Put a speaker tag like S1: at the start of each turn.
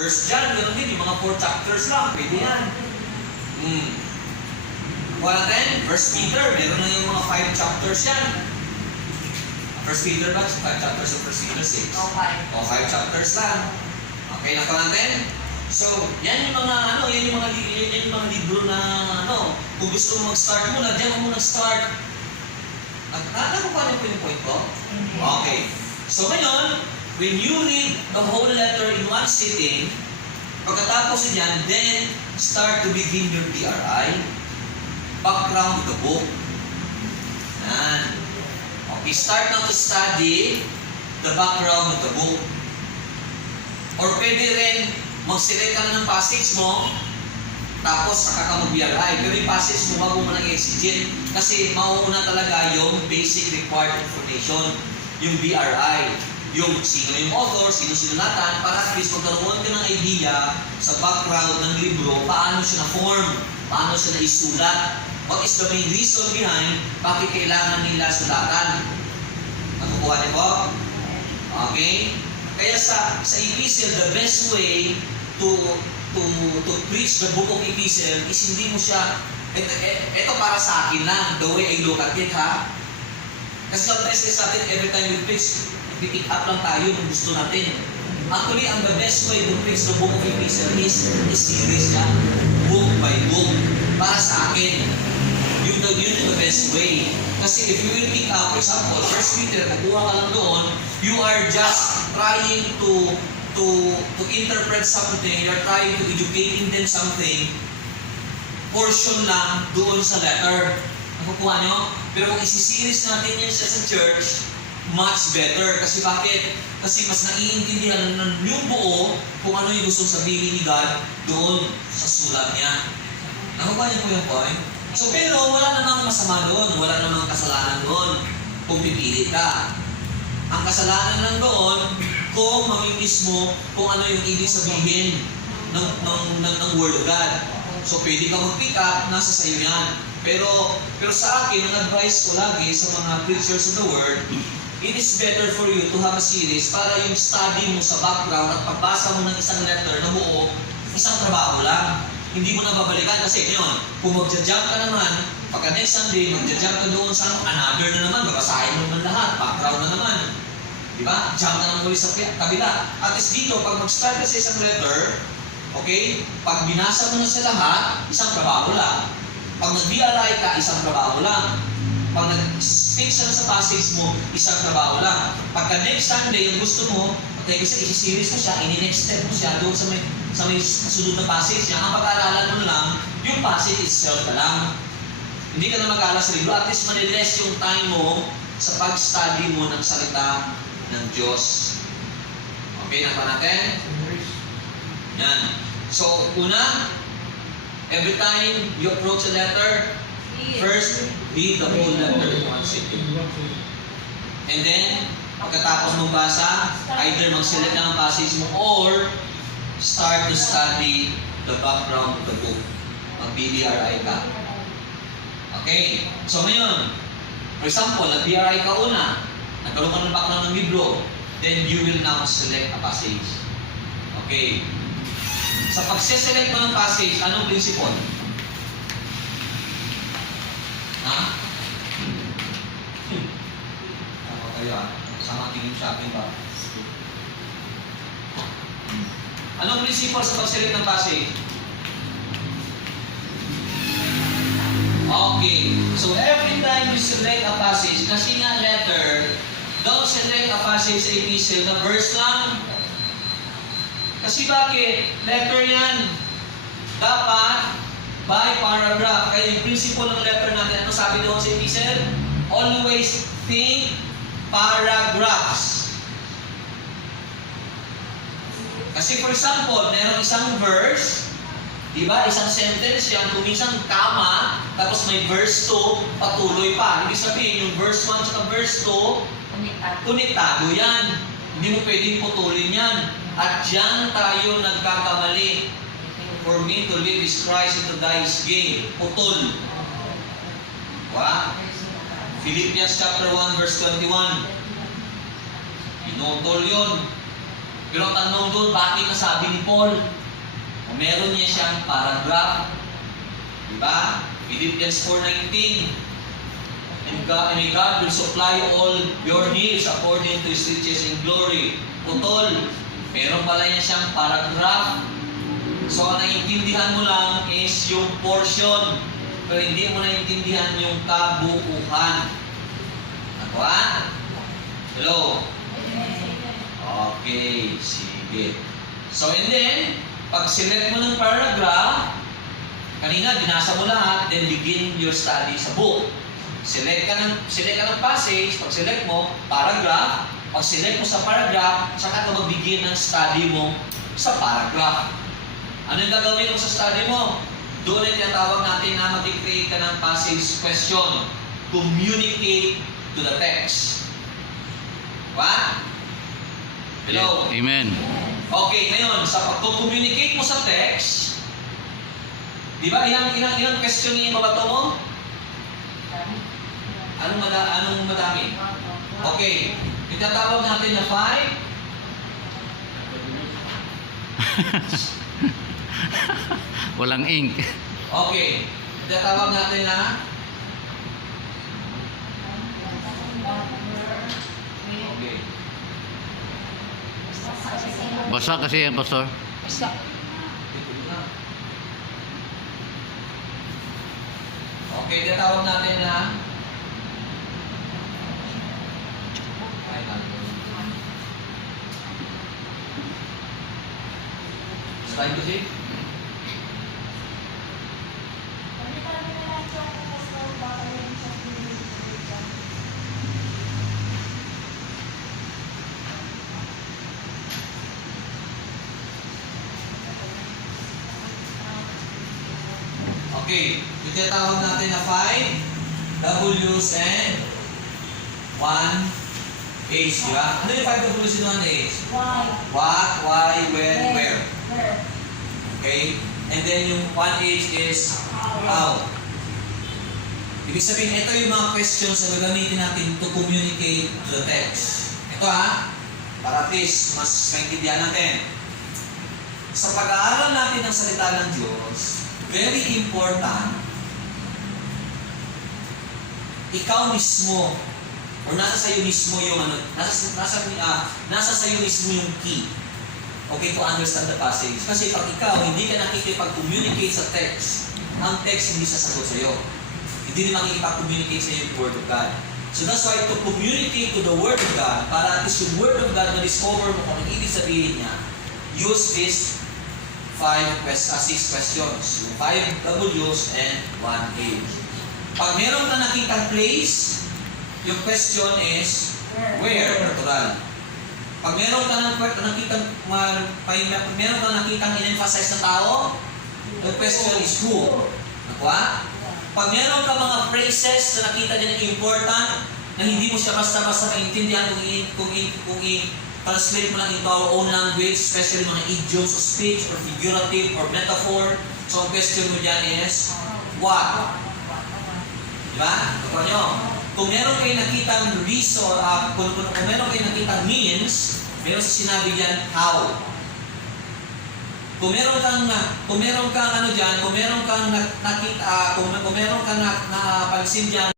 S1: First John, ganoon din, yung mga four chapters lang, pwede yan. Hmm. Kuha natin, First Peter, meron na yung mga five chapters yan. First Peter ba? Five chapters of First Peter, six.
S2: Okay.
S1: O, five chapters lang. Okay na po natin? So, yan yung mga ano, yan yung mga yan, yan yung mga libro na ano, kung gusto mo mag-start muna, diyan ka muna start. At naalala pa po yung point ko? Okay. So ngayon, when you read the whole letter in one sitting, pagkatapos niyan, then start to begin your PRI, background of the book. Yan. Okay, start now to study the background of the book. Or pwede rin, mag-select ka ng passage mo, tapos saka ka mag-BRI. Pero yung passage mo, wag mo nang exegete. Kasi mauuna talaga yung basic required information. Yung BRI. Yung sino yung author, sino sinulatan, para at least magkaroon ka ng idea sa background ng libro, paano siya na-form, paano siya na-isulat, what is the main reason behind bakit kailangan nila sulatan. Nakukuha niyo po? Okay? Kaya sa sa epistle, the best way to to to preach the book of epistle is hindi mo siya ito, ito para sa akin lang, the way I look at it ha. Kasi sometimes sa atin, every time we preach, pick up lang tayo kung gusto natin. Actually, ang the best way to preach the book of epistle is, is series lang. Book by book. Para sa akin. Yun, the, yun the best way. Kasi if you will pick up, for example, First Peter, kukuha ka lang doon, you are just trying to to to interpret something, you're trying to educating them something, portion lang doon sa letter. Nakukuha nyo? Pero kung isisiris natin yan siya sa church, much better. Kasi bakit? Kasi mas naiintindihan ng yung buo kung ano yung gusto sabihin ni God doon sa sulat niya. Nakukuha niyo po yung point? So pero wala namang masama doon, wala namang kasalanan doon kung pipili ka. Ang kasalanan lang doon kung mamimiss mo kung ano yung ibig sabihin ng, ng, ng, ng Word of God. So pwede ka mag-pick up, nasa sayo yan. Pero, pero sa akin, ang advice ko lagi sa mga preachers of the Word, it is better for you to have a series para yung study mo sa background at pagbasa mo ng isang letter na buo, isang trabaho lang. Hindi mo na babalikan kasi ngayon, kung magja-jump ka naman, pagka next Sunday, magja-jump ka doon sa ano, another na naman, babasahin mo naman lahat, background na naman. Di ba? Jump ka naman ulit sa kabila. At least dito, pag mag-start ka sa isang letter, okay, pag binasa mo na sa lahat, isang trabaho lang. Pag nag-BRI ka, isang trabaho lang. Pag nag-stick siya sa passage mo, isang trabaho lang. Pagka next Sunday, yung gusto mo, okay, kasi isi-series mo siya, ini-next step mo siya doon sa may, sa may kasunod na passage niya. Ang pag-aaralan mo lang, yung passage itself na lang. Hindi ka na mag-aaral sa libro. At least maniless yung time mo sa pag-study mo ng salita ng Diyos. Okay na ba natin? Yan. So, una, every time you approach a letter, first, read the whole letter in one sitting. And then, pagkatapos mong basa, either mag-select ng passage mo or start to study the background of the book. Mag-BBRI ka. Okay? So ngayon, for example, nag-BRI ka una, nagkaroon ka ng background ng libro, then you will now select a passage. Okay. Sa pagse-select mo ng passage, anong principle? Ha? Tama kayo ah. Sama tingin shopping ba? Hmm. Anong principle sa pag-select ng passage? Okay. So every time you select a passage, kasi nga letter, don't select a passage sa epistle na verse lang. Kasi bakit? Letter yan. Dapat by paragraph. Kaya yung principle ng letter natin, ano sabi doon sa epistle? Always think paragraphs. Kasi for example, meron isang verse, di ba? Isang sentence yan, kumisang kama, tapos may verse 2, patuloy pa. Ibig sabihin, yung verse 1 at verse 2, konektado yan. Hindi mo pwedeng putulin yan. At dyan tayo nagkakamali. For me to live is Christ and to die is gain. Putol. Wa? Philippians chapter 1 verse 21. Pinutol yun. Pero ang tanong doon, bakit nasabi ni Paul? O meron niya siyang paragraph. Diba? Philippians 4.19 And God, and God will supply all your needs according to His riches in glory. Putol, meron pala niya siyang paragraph. So, ang naiintindihan mo lang is yung portion. Pero hindi mo naiintindihan yung kabuuan. Nakuha? Hello? Okay, sige. So, and then, pag select mo ng paragraph, kanina binasa mo lahat, then begin your study sa book. Select ka ng, select ka ng passage, pag select mo, paragraph, pag select mo sa paragraph, saka ka mag-begin ng study mo sa paragraph. Ano yung gagawin mo sa study mo? Doon ay tinatawag natin na mag-create ka ng passage question. Communicate to the text. What? Hello?
S2: Amen.
S1: Okay, ngayon, sa pag-communicate mo sa text, di ba, ilang, ilang, ilang question yung mabato mo? Anong, mada, anong madami? Okay, itatawag natin na five.
S2: Walang ink.
S1: Okay, itatawag natin na Okay.
S2: Basa kasi yan, Pastor.
S1: Okay, itatawag natin na Slide ko si? Okay, yung tinatawag natin na 5 W's and 1 H, di ba? Ano yung 5 W's and 1 H? What, why, when, where. Okay? And then yung 1H is how. Ibig sabihin, ito yung mga questions na gagamitin natin to communicate to the text. Ito ha, para at least mas maintindihan natin. Sa pag-aaral natin ng salita ng Diyos, very important, ikaw mismo, or nasa sa'yo mismo yung ano, nasa, nasa, ah, nasa sa'yo mismo yung key okay, to understand the passage. Kasi pag ikaw hindi ka nakikipag-communicate sa text, ang text hindi sasagot sa'yo. Hindi rin makikipag-communicate sa'yo yung Word of God. So that's why to communicate to the Word of God, para at least yung Word of God na-discover mo kung ang ibig sabihin niya, use this five quest, uh, six questions. Five W's and one H. Pag meron ka nakitang place, yung question is, where? Natural. Pag meron ka ng nakitang ma- pag meron ka nakitang in-emphasize na tao, the question is who. Nakuha? Pag meron ka mga phrases na nakita niya na important, na hindi mo siya basta-basta maintindihan kung i, kung i, kung i translate mo lang into our own language, especially mga idioms of speech or figurative or metaphor. So ang question mo dyan is, what? Diba? Nakuha nyo? Kung meron kayo nakitang reason, uh, kung, kung, kung meron kayo nakitang means, meron sa sinabi diyan how. Kung meron kang na, kung meron kang ano diyan, kung meron kang na, nakita, ah, kung, kung meron kang na, napansin diyan